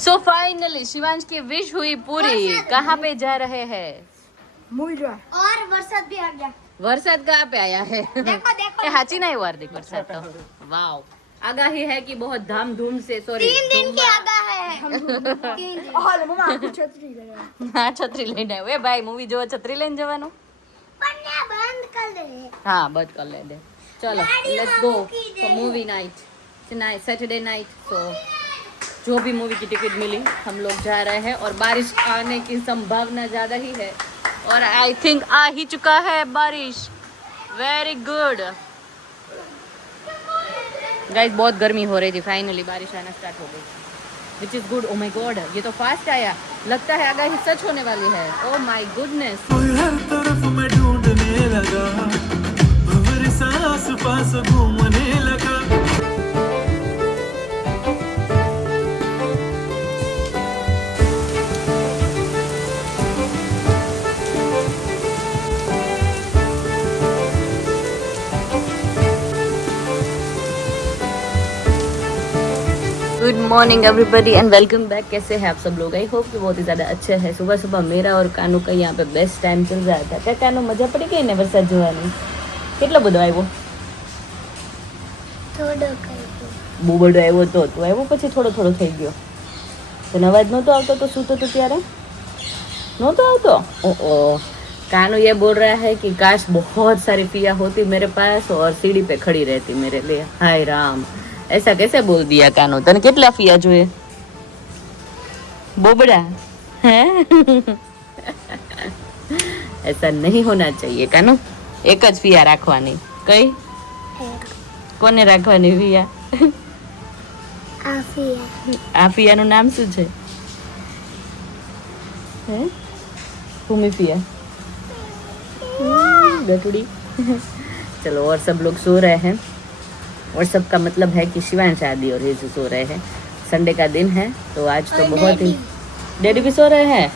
So finally Shivansh की wish हुई पूरी। कहाँ पे जा रहे हैं? और वरसाद भी आ गया। वरसाद कहाँ पे आया है? देखो देखो हाची नहीं हुआ हार्दिक वरसाद तो। वाव, आगाही है कि बहुत धाम धूम से, सॉरी 3 दिन की आगा है। 3 दिन। हाल मम्मा छतरी ले। હા છત્રી લઈને આવ્યો. એ ભાઈ મૂવી જોવા છત્રી લઈને જવાનું? पन्ना बंद कर दे। हाँ बंद कर ले दे. चलो let's go for movie night tonight, Saturday night. So जो भी मूवी की टिकट मिली हम लोग जा रहे हैं और बारिश आने की संभावना ज़्यादा ही है और आई थिंक आ ही चुका है बारिश. वेरी गुड गाइस, बहुत गर्मी हो रही थी, फाइनली बारिश आना स्टार्ट हो गई, which is good. Oh my God, ये तो फास्ट आया, लगता है आगाही सच होने वाली है. Oh my goodness. हर तरफ मैं ढूंढने लगा, भंवर सा आस-पास घूमने लगा. Good morning everybody and welcome back. कैसे हैं आप सब लोग? आई होप कि बहुत ही ज़्यादा अच्छे हैं. सुबह सुबह मेरा और कानू का यहाँ पे बेस्ट टाइम चल रहा था. क्या कानू, મજા પડી ગઈ ને વરસાદ જોવાની? કેટલો બધો આવ્યો? થોડો કઈ. બહુ બધો આવ્યો તો આવ્યો, પછી થોડો થોડો થઈ ગયો. તને અવાજ નહોતો આવતો તો સૂતો તો ત્યારે? નહોતો આવતો? ઓહો, कानू ये बोल रहा है कि काश बहुत सारी पिया होती मेरे पास और सीढ़ी पे खड़ी रहती मेरे लिए. हाय राम, ऐसा कैसे बोल दिया कानू? तने कितना पिया જોઈએ? बोबड़ा हैं? ऐसा नहीं होना चाहिए कानू. एक જ पिया રાખવાની. કઈ કોને રાખવાની पिया? આફિયા. આ पियाનું નામ શું છે? હે? ભૂમિ पिया. गटुड़ी. चलो, और सब लोग सो रहे हैं और सबका मतलब है कि शिवांश, आदि और ये सो रहे हैं. संडे का दिन है तो आज तो बहुत ही. डैडी भी सो रहे हैं,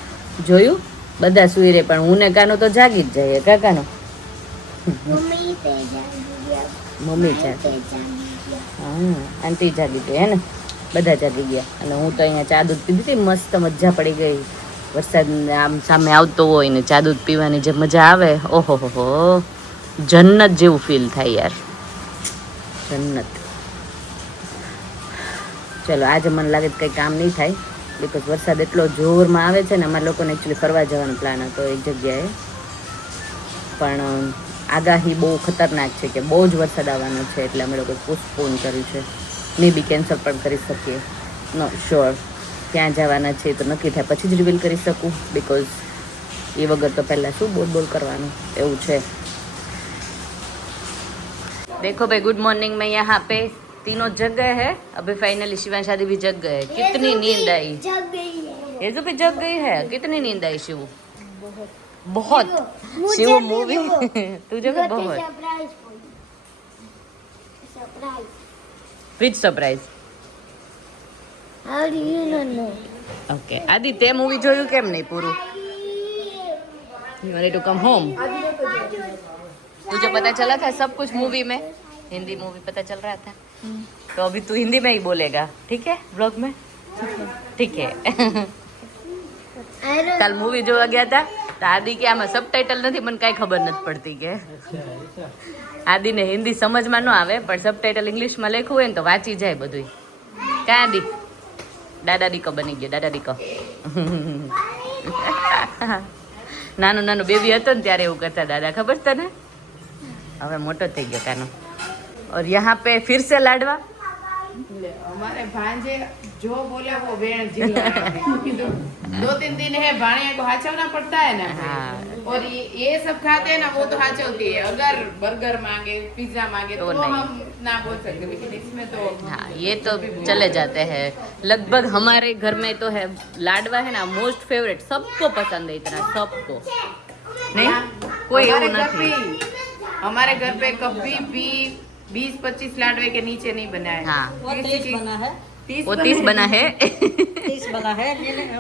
જોયું? બધા સુઈ રહે પણ હું ને કાનો તો જાગી જ જઈએ. કાકાનો મમ્મી पे जागी गया. મમ્મી જાગી, હા આંટી જાગી ગઈ હે ને, બધા જાગી ગયા અને હું તો અહીંયા ચા દૂધ પીધી હતી. મસ્ત મજા પડી ગઈ. વરસાદ આમ સામે આવતો હોય ને ચા દૂધ પીવાની જે મજા આવે, ઓહો હો, જન્નત જેવું ફીલ થાય યાર, જન્નત. ચલો, આજે મને લાગે કંઈ કામ નહીં થાય બિકોઝ વરસાદ એટલો જોરમાં આવે છે ને. અમારા લોકોને એકચ્યુઅલી ફરવા જવાનો પ્લાન હતો એક જગ્યાએ, પણ આગાહી બહુ ખતરનાક છે કે બહુ જ વરસાદ આવવાનો છે એટલે અમે લોકો પોસ્ટપોન કર્યું છે. મે બી કેન્સલ પણ કરી શકીએ, નો શ્યોર. ક્યાં જવાના છે તો નક્કી થાય પછી જ રિવીલ કરી શકું બિકોઝ એ વગર તો પહેલાં શું બોલ કરવાનું એવું છે. देखो भाई, गुड मॉर्निंग. मैं यहाँ पे तीनों जग गए हैं. अभी फाइनली शिवांश आदि भी जग गए. कितनी नींद आई? जग गई है. ये भी जग गई है. कितनी नींद आई शिव? बहुत. शिव मूवी तुझे भी बहुत. Surprise. Which surprise? How do you know? Okay, आदि ते मूवी જોયું કેમ નહીં પૂરું? You ready to come home? तुझे पता चला था सब कुछ मूवी में? हिंदी मूवी पता चल रहा था तो अभी तू हिंदी में ही बोलेगा, ठीक है? ब्लॉग में ठीक है. કાલ મૂવી જોવા ગયા હતા તો આદિ કે આમાં સબટાઇટલ નથી, મને કાંઈ ખબર નથી પડતી કે. આદિને હિન્દી સમજમાં ન આવે પણ સબટાઇટલ ઇંગ્લિશમાં લખ્યું હોય ને તો વાંચી જાય બધું. કાં આદિ? દાદા દીકો બની ગયો, દાદા દીકો. નાનું નાનું બેબી હતો ને ત્યારે એવું કરતા દાદા, ખબર છે તને? હવે મોટો થઈ ગયો કાનો. और यहाँ पे फिर से लाडवा. हमारे भांजे जो बोले वो वेण जिला. 2-3 दिन है भाणिया को हाचवना पड़ता है ना. हाँ. और ये सब खाते हैं ना वो तो हाचवती है. अगर बर्गर मांगे, पिज्जा मांगे तो नहीं. हम ना बोल सकते लेकिन इसमें तो हाँ, ये तो चले जाते हैं. लगभग हमारे घर में तो है लाडवा है ना मोस्ट फेवरेट, सबको पसंद है इतना, सबको. नहीं कोई हमारे એવું घर નથી. पे हमारे घर पे कभी भी 20-25 लाडवे के नीचे नहीं बना है. हाँ. वो 30 बना है. 30 वो 30 बना है. 30 बना है.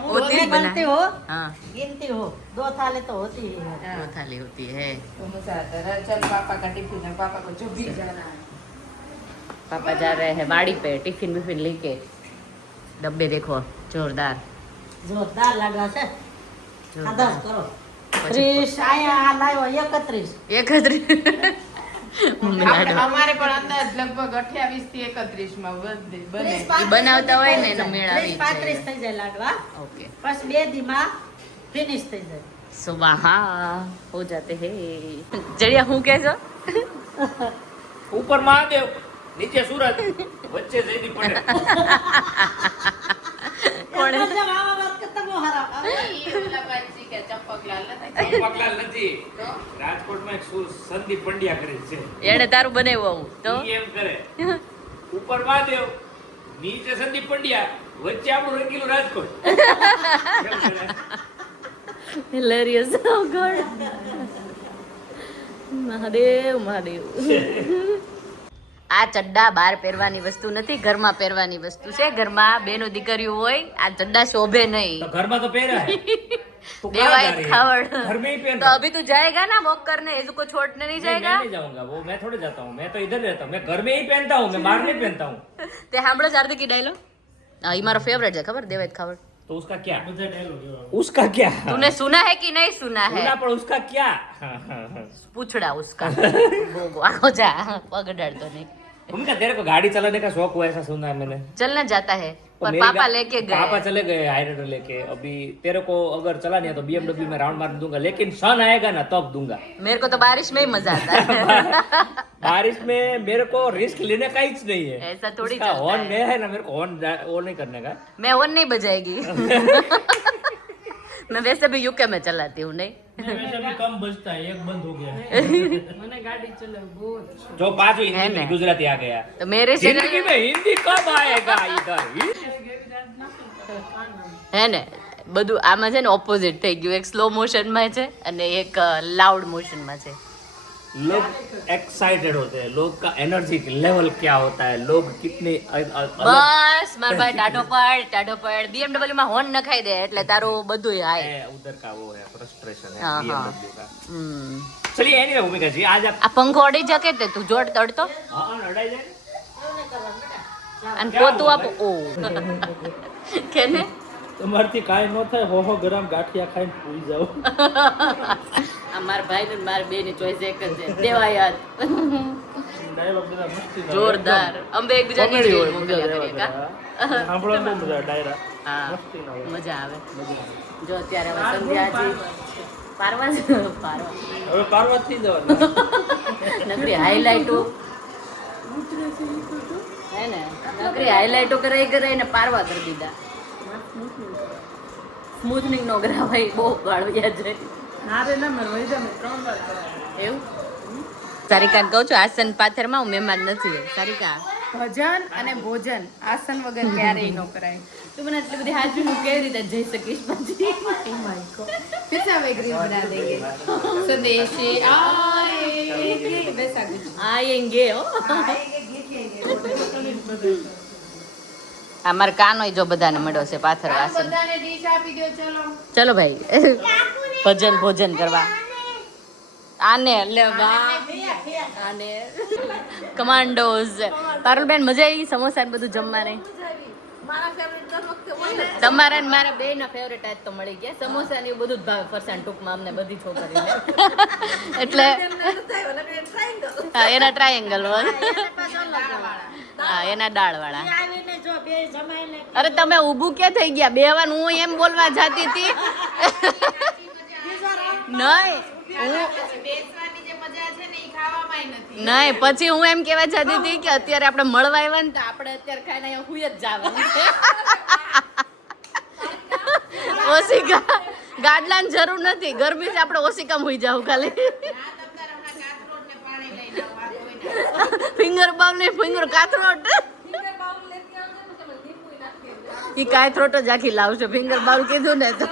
वो 30 बना गिनती है. हो, हाँ, गिनती हो, 2 थाली तो होती ही है. दो थाली होती है. तो मजा आता है. चल पापा का टिफिन है, पापा को जो भी जाना है. पापा जा रहे हैं वाड़ी पे टिफिन विफिन लेके. ડબ્બે દેખો જોરદાર જોરદાર લાગે છે જોરદાર. આદર્શ કરો 30 આયા આ લાવ્યો 31 અમારે પણ અંદાજ લગભગ 28 થી 31 માં બને. ઈ બનાવતા હોય ને એનો મેળ આવી 35 જાય. થઈ જાય લાડવા ઓકે બસ 2 દીમાં ફિનિશ થઈ જાય સુબહ હો જાતે હે જડિયા હું કહે છો ઉપર મહાદેવ નીચે સુરત વચ્ચે જયદીપ પડે કોણ જબ આવા વાત કરતા બહુ હારા ઈ ઓલા બાજી કે ચંપકલાલ નથી. ચંપકલાલ નથી રાજકોટમાં એક સંદીપ પંડ્યા કરે છે એણે તારું બનાવ્યું આવું તો ઈ એમ કરે ઉપર મહાદેવ નીચે સંદીપ પંડ્યા વચ્ચે આપણું રંગીલું રાજકોટ કેમ કરે? હિલેરિયસ ઓ ગોડ મહાદેવ મહાદેવ આ ચડ્ડા બહાર પહેરવાની વસ્તુ નથી ઘરમાં પહેરવાની વસ્તુ છે ઘરમાં બેનો દીકરીઓ હોય આ ચડ્ડા શોભે તો નહીં ઘરમાં તો પહેરે तो देवाई खावड़ घर में ही पहन तो अभी तू जाएगा ना वॉक करने ऐसे को छोड़ने नहीं नहीं, मैं जाएगा नहीं जाऊंगा वो मैं थोड़े जाता हूँ मैं तो इधर रहता हूँ मैं घर में ही पहनता हूँ मैं बाहर नहीं पहनता हूँ તે સાંભળો ચારદી કી ડાયલોગ હા ઈ મારો ફેવરેટ છે ખબર દેવાઈ ખાવડ तो उसका क्या उसका क्या तूने सुना है कि नहीं सुना है सुना पर उसका क्या पूछड़ा उसका वो आगो जा पगड़ाड़ तो नहीं उनका तेरे को गाड़ी चलाने का शौक हुआ ऐसा सुना है मैंने चलना जाता है तो पर मेरी पापा गा- लेके पापा गए चले गए हाईराइडर लेके अभी तेरे को अगर चलानी है तो BMW में राउंड मार दूंगा लेकिन सन आएगा ना तब दूंगा मेरे को तो बारिश में ही मजा आता है बारिश में मेरे को रिस्क लेने का ही नहीं है ऐसा थोड़ी उसका चलता हॉर्न है। गया है ना मेरे को हॉर्न वो नहीं करने का मैं वन नहीं बजाएगी मैं वैसे भी यूके में चलाती हूँ नहीं वैसे भी कम बजता है एक बंद हो गया है મને ગાડી ચલાવવું બહુ જ શોખ. जो पांच है हिंदी ना? में गुजराती आ गया तो मेरे से जिंदगी में हिंदी कब आएगा इधर હે ને બધું આમાં છે ને ઓપોઝિટ થઈ ગયું એક સ્લો મોશનમાં છે અને એક લાઉડ મોશનમાં છે लोग एक्साइटेड होते हैं लोग का एनर्जी लेवल क्या होता है लोग कितने अलग બસ મારા ભાઈ ટાઢો પડ BMW માં હોર્ન નખાઈ દે એટલે તારું બધું હાય है उधर का वो है फ्रस्ट्रेशन है हाँ, हाँ। BMW का હમ. चलिए एनीवे भूमिका जी आज आप આ પંખો અડી જકે તે તું જોડ તડતો हाँ लड़ाई जाए અને પોતું આપો ઓ કેને તમારથી કાંઈ ન થાય હો ગરમ ગાંઠિયા ખાઈને પૂરી જાવ આ મારા ભાઈ ને મારા બે ની ચોઈસ એક જ છે દેવાયાત ડાયલોગ બધા મસ્તી જોરદાર અંબે એકબીજાની Comedy રીલ હોય, મોકલ્યા મજા કરીએ કા સાંભળવાની બહુ મજા આવે ડાયરા હા મસ્તી ના હોય મજા આવે જો અત્યારે હવે સંધ્યાજી પારવા હવે પાર્વત થઈ જવાનું નકરી હાઈલાઇટો હે ને નકરી હાઈલાઇટો કરાઈ ને પારવા કરી દીધા સ્મૂથનિંગ નો ગ્રાવાઈ બહુ ગાળવ્યા છે એવું સારિકા કહું છું આસન પાથરમાં હું મહેમાન નથી સારિકા ભજન અને ભોજન આસન વગર ક્યારેય ન કરાય. તું મને આટલી બધી હાજરી હું કેવી રીતે જઈ શકીશ પછી फिर से हम एक रील बना देंगे स्वदेशी आएंगे वैसा कुछ. આયેંગે હો અમાર કાનો જો બધાને મળ્યો છે પાથરવા આસન બધાને ડીશ આપી દો ચલો. ચલો ભાઈ ભોજન કરવા આને લેવા આને કમાન્ડોઝ પારુલબેન મજા આવી સમોસા ને બધું જમવાને તમારા ને મારા બે ના ફેવરેટ આજ તો મળી ગયા સમોસા ને એવું બધું જ ભાવે ફરસાણ ટૂંકમાં અમને બધી છોકરીને એટલે હા એના ટ્રાયેંગલ હોય હા એના દાળ વાળા આવીને જો બે જમાઈને અરે તમે ઊભું ક્યાં થઈ ગયા બેવાનું હું એમ બોલવા જાતી હતી નહીં બેસવાની જે મજા છે ને એ ખાવામાં નથી. નહીં પછી હું એમ કેવા જતી હતી કે અત્યારે આપણે મળવા આવ્યા ને તો આપણે અત્યારે ખાઈને અહીંયા હુઈ જ જવાનું છે ઓશિકા ગાડલાની જરૂર નથી ગરમી છે આપણે ઓશિકામાં હુઈ જાવ ખાલી આ તમતાર હમણાં કાથરોટ ને પાણી લઈને આવો. આ કોઈ ના. ફિંગર બાઉલ ને ફિંગર કાથરોટ ઈ કાથરોટ જ આખી લાવશે ફિંગર બાઉલ કીધું ને તો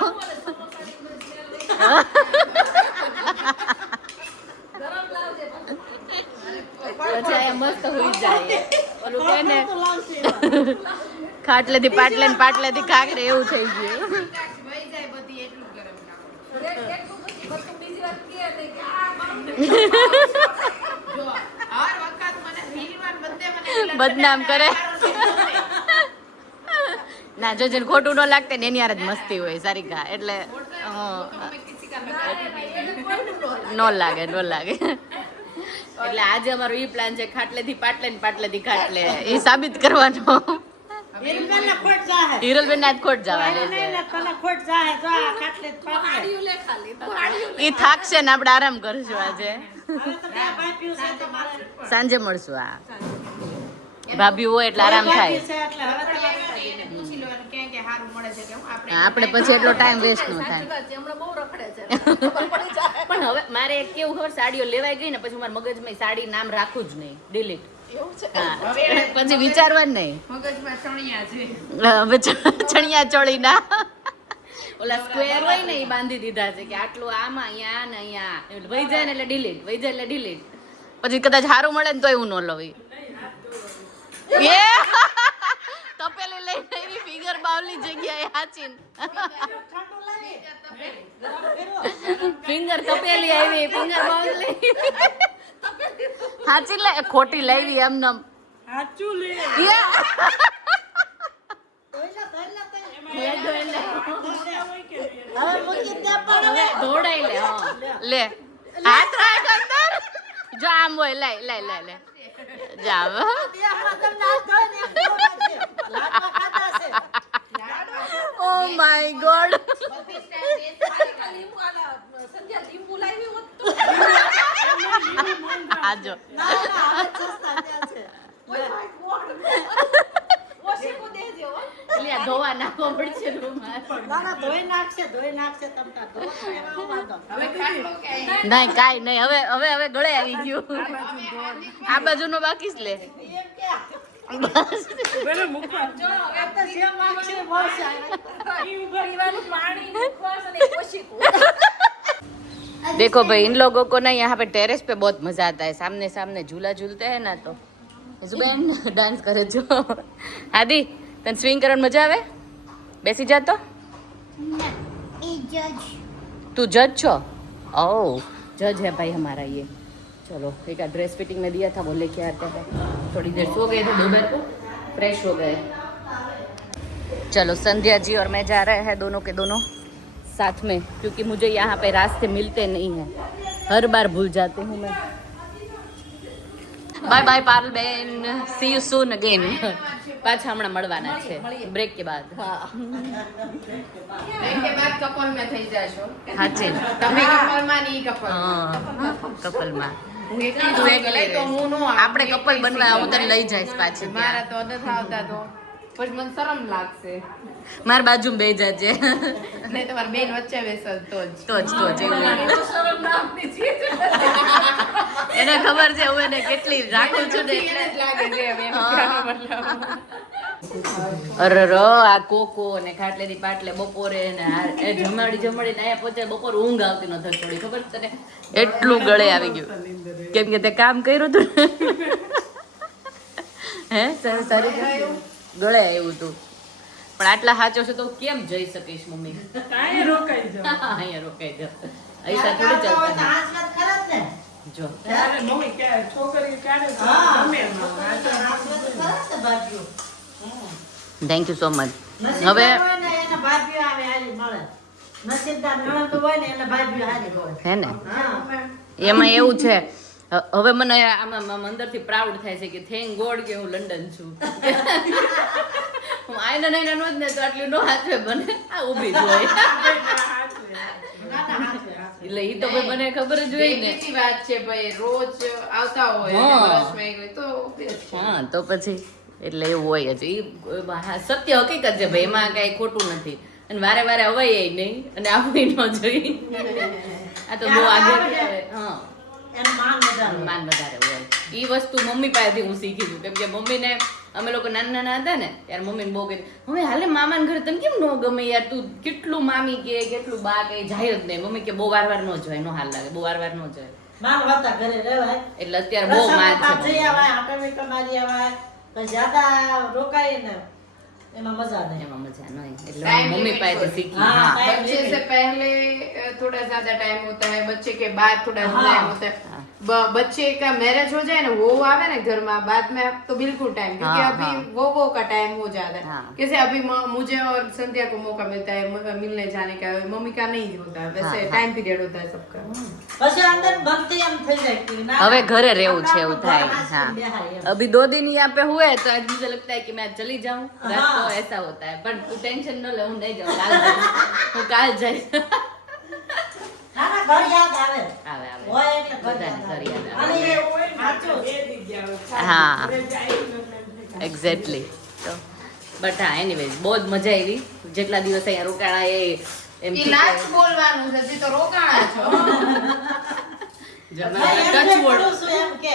પછી અહીંયા મસ્ત હોઈ જાય ઓલું કે ને ખાટલેથી પાટલે ને પાટલેથી ખાખરે એવું થઈ ગયું વહી જાય બધી એટલું ગરમ જો હર વખત મને ભીલવાન બધે મને બદનામ કરે ના જો જેને ખોટું ન લાગતે ને એની યાર જ મસ્તી હોય સારિકા એટલે ન લાગે એટલે આજે અમારો ઈ પ્લાન છે ખાટલેથી પાટલે ને પાટલેથી ખાટલે એ સાબિત કરવાનો હિરલબેનને ખોટ જાહે. હિરલબેન ના જ ખોટ જવાની નહીં, નહીં, તને ખોટ જાહે. જો આ ખાટલે જ પાટલે. છે એ થાકશે ને આપણે આરામ કરશું આજે હવે તો બે ભાભીઓ છે તો મારે સાંજે મળશું આ ભાભી હોય એટલે આરામ થાય છે એટલે હવે તો એને પૂછી લો એને ક્યાં ક્યાં સારું મળે છે કે હું આપણે આપણે પછી એટલો ટાઈમ વેસ્ટ ન થાય હમણાં બહુ રખડે છે ખબર પડી જાય પણ હવે મારે એક કેવું ખબર સાડીઓ લેવાઈ ગઈ ને પછી મારા મગજમાં સાડી નામ રાખવું જ નહીં ડિલીટ એવું છે પછી વિચારવા જ નહીં મગજમાં ચણિયા છે હવે ચણિયા ચોળીના ઓલા સ્ક્વેર હોય ને એ બાંધી દીધા છે કે આટલું આમાં અહીંયા ને અહીંયા વહી જાય ને એટલે ડિલીટ વહી જાય એટલે ડિલીટ પછી કદાચ સારું મળે ને તો એવું ન લવી એ તપેલી લઈને એવી ફિગર બાવલી જગ્યાએ હાચીન ફિંગર તપેલી આવી ફિંગર બાવલી હાચી લે ખોટી લાવી એમ નમ સાચું લે હવે મૂકી દે પણ હવે. દોડાઈ લે લે હાથ રાખ અંદર જો આમ હોય લે લે લે લે જાવ હમણાં તમને હાથ ધોઈને એમ ધોવાના છે. લાડવા ખાધા છે. ઓ માય ગોડ સંધ્યા લીંબુ લાવી હોત તો આજો ના, ના, હવે સસ્તા ત્યાં છે. ઓશીકું દેજો હો. લે ધોવા નાખવો પડશે રૂમાલ ના, ના, ધોઈ નાખશે તમ તાર. ધો એમાં હું વાંધો. હવે ખાટલો ક્યાં નહીં કાઈ નહીં હવે ગળે આવી ગયું આ બાજુનો બાકી જ લે એમ કે આ તો જે માગશે એ મળશે. પીવાનું પાણી મુખવાસ અને ઓશીકું देखो भाई इन लोगों को ना यहाँ पे टेरेस पे बहुत मजा आता है सामने सामने झूला झूलते हैं ना तो जुबेन डांस करे जो आदि तन स्विंग करने मजा आवे बेसी जा तो तू जज छो ओह जज है भाई हमारा ये चलो एक ड्रेस फिटिंग में दिया था वो लेके आते हैं थोड़ी देर सो गए थे दोपहर को फ्रेश हो गए चलो संध्या जी और मैं जा रहे हैं दोनों के दोनों साथ में क्योंकि मुझे यहाँ पे रास्ते मिलते नहीं हैं हर बार भूल जाती हूँ मैं bye bye Parul ben see you soon again पाछा हमણાં મળવાના છે બ્રેક કે બાદ બ્રેક કે બાદ કપલ में થઈ જાશો હાચે તમે કપલ માં ની કપલ કપલમાં હું એકલી છું એટલે તો હું નો આવું. આપણે કપલ બનવા હું તને લઈ જઈશ પાછી મારા તો નથી આવતા તો પછી મને શરમ લાગશે મારી બાજુમાં બેહી જાજે નહીં તમારી બેન વચ્ચે બેસલ તો જ તો જ એવું એને ખબર છે હું એને કેટલી રાખું છું ને એટલે જ લાગે છે હવે એમ કહેવાનો મતલબ. અરે આ કોકો ને ખાટલેથી પાટલે બપોરે ને એ જમાડી ને અહીંયા પહોંચે બપોર ઊંઘ આવતી નથી થોડી ખબર છે તને એટલું ગળે આવી ગયું કેમ કે તે કામ કર્યું હતું હે સારી ગળે આવ્યું હતું પણ આટલા સાચો છે તો કેમ જઈ શકીશ મમ્મી કાંઈ રોકાઈ જાવ અહીંયા રોકાઈ જાવ અહીંયા થોડી તો ચાલતા હાથ વાત ખરા જ ને. જો ત્યારે મમ્મી ક્યારે છોકરી ક્યારે હા. ગમે એમ. હાથ વાત ખરા જ ને ભાભીઓ. થેન્ક યુ સો મચ નસીબદાર હવે હોય ને એને ભાભીઓ આવે હારી મળે. નસીબદાર નણંદ હોય ને એને ભાભીઓ હારી હોય. હે ને હા. એમાં એવું છે હવે મને આમાં અંદરથી પ્રાઉડ થાય છે કે થેન્ક ગોડ કે હું લંડન છું હું આઈને નહીં નો જ ને તો આટલું નો હાથે બને આ ઊભી જ હોય એટલે ઈ તો ભાઈ મને ખબર જ હોય ને બીજી વાત છે ભાઈ રોજ આવતા હોય હા. અને વર્ષમાં એક વાર તો હા તો પછી એટલે એવું હોય જ ઈ સત્ય હકીકત છે ભાઈ એમાં કઈ ખોટું નથી અને વારે વારે અવાય નહીં અને આવવી ન જોઈ આ તો બહુ આગળ હા એનું માન વધારે. માન વધારે હોય ઈ વસ્તુ મમ્મી પાસેથી હું શીખી છું કેમ કે મમ્મીને અમે લોકો નાના નાના હતા ને ત્યારે મમ્મીને બહુ કહેતી મમ્મી હાલે મામાને ઘરે તને કેમ ન ગમે યાર તું કેટલું મામી કે કેટલું બા કે જાય જ નહીં મમ્મી કે બહુ વાર વાર ન જાય નો હાલ લાગે બહુ વાર વાર ન જાય માન વાતા ઘરે રહેવાય. એટલે અત્યારે બહુ માન છે જઈ આવાય, આટો મારી આવાય. પણ જ્યાદા રોકાય ને એમાં મજા નહીં. એમાં મજા નહીં એટલે Time હું મમ્મી limit પાસેથી શીખી हाँ, હા time बच्चे से पहले थोड़ा ज्यादा टाइम होता है बच्चे के बाद थोड़ा हाँ। टाइम होता है बच्चे का मैरिज हो जाए ना, वो आवे ना घर में, बाद में तो बिल्कुल टाइम, क्योंकि हाँ, अभी हाँ। वो का टाइम हो जाता है। हाँ। कैसे अभी मुझे और संध्या को मौका मिलता है मिलने जाने का, मम्मी का नहीं होता है, वैसे हाँ, टाइम पीरियड होता है सबका। પછી અંદર બનતે એમ થઈ જાય કે ના, હવે ઘરે રહેવું આપણે છે એવું આપણું થાય ઘર હાંસી हाँ બેહાય એમ. अभी 2 दिन यहाँ पे हुए तो आज मुझे लगता है कि मैं चली जाऊँ रात हाँ। को, ऐसा होता है। पर तू टेंशन न ले, હું નહીં જાઉં, કાલ જાઈશ. હું કાલ જઈશ. ના ના ઘર યાદ આવે આવે આવે હોય એટલે ઘર બધાને ઘર યાદ આવે. અને એ સાચું છે. હા એક્ઝેક્ટલી. તો બટ હા એનીવેઝ બહુ જ મજા આવી. જેટલા દિવસ અહીંયા રોકાણા એ એમ ઈ ના જ બોલવાનું છે, હજી તો રોકાણા છો. ના, enjoy કરું છું એમ કે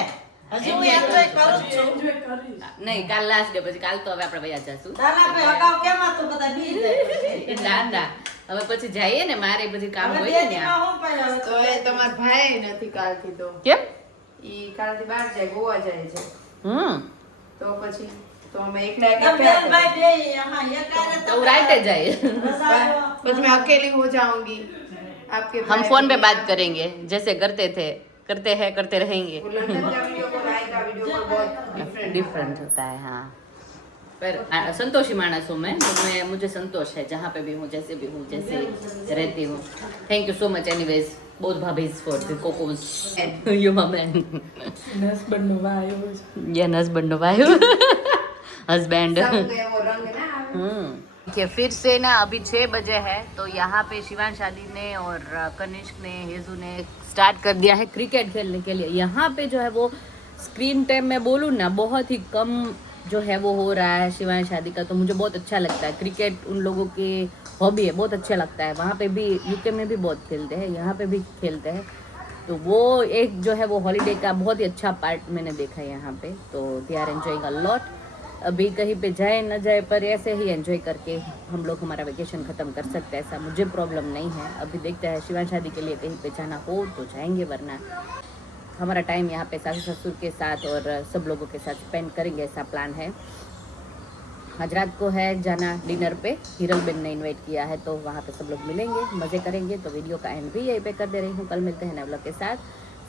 હજી હું enjoy કરું જ છું. નહીં, કાલ લાસ્ટ ડે, પછી કાલ તો હવે આપણે વયા જશું. નાના ભાઈ અગાઉ કેમ હતું બધા બી જાય ના ના હવે પછી જઈએ ને, મારે પછી કામ હવે હોય બે ને દીમાં ત્યાં. હું પણ હવે તો એ તમારા ભાઈ નથી કાલથી, તો કેમ? ઈ કાલથી બહાર જાય, ગોવા જાય છે, તો પછી તો અમે એકલા તમે એકલા બેન ભાઈ બે આમાં એકારે તો રાઈતે જાય. રજાઓ. बस मैं अकेली हो जाऊंगी आपके हम फोन पे बात करेंगे जैसे करते थे, करते हैं, करते रहेंगे. वो लंदन का वीडियो कॉल आएगा, वीडियो कॉल बहुत डिफरेंट डिफरेंट होता है हाँ. पर संतोषी मानस हूँ मैं मुझे संतोष है जहाँ पे भी हूँ, जैसे भी हूँ, जैसे रहती हूँ. Thank you so much anyways both bhabis for the cocos. You my man. Husband नो भाई हो ये husband नो भाई हस्बैंड. सब के वो रंग ना आवे। देखिए फिर से ना अभी 6 बजे है तो यहाँ पे शिवान शादी ने और कनिष्क ने, हेजू ने स्टार्ट कर दिया है क्रिकेट खेलने के लिए. यहाँ पे जो है वो स्क्रीन टाइम में बोलूँ ना बहुत ही कम जो है वो हो रहा है शिवान शादी का, तो मुझे बहुत अच्छा लगता है. क्रिकेट उन लोगों की हॉबी है, बहुत अच्छा लगता है. वहाँ पे भी यूके में भी बहुत खेलते हैं, यहाँ पे भी खेलते हैं. तो वो एक जो है वो हॉलीडे का बहुत ही अच्छा पार्ट मैंने देखा है यहाँ पे. तो they are enjoying a lot. अभी कहीं पे जाए न जाए पर ऐसे ही एंजॉय करके हम लोग हमारा वेकेशन ख़त्म कर सकते हैं, ऐसा मुझे प्रॉब्लम नहीं है. अभी देखते हैं शिवान शादी के लिए कहीं पे जाना हो तो जाएंगे, वरना हमारा टाइम यहाँ पे सासू ससुर के साथ और सब लोगों के साथ स्पेंड करेंगे, ऐसा प्लान है. आज रात को है जाना डिनर पे, हिरल बेन ने इनवाइट किया है तो वहाँ पे सब लोग मिलेंगे, मज़े करेंगे. तो वीडियो का एंड भी यहीं पे कर दे रही हूँ. कल मिलते हैं नए व्लॉग के साथ.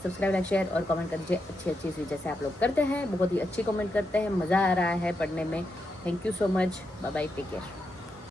सब्सक्राइब, लाइक, शेयर और कमेंट कर दीजिए अच्छी अच्छी चीज़ जैसे आप लोग करते हैं. बहुत ही अच्छी कमेंट करते हैं, मज़ा आ रहा है पढ़ने में. Thank you so much. Bye bye, take care.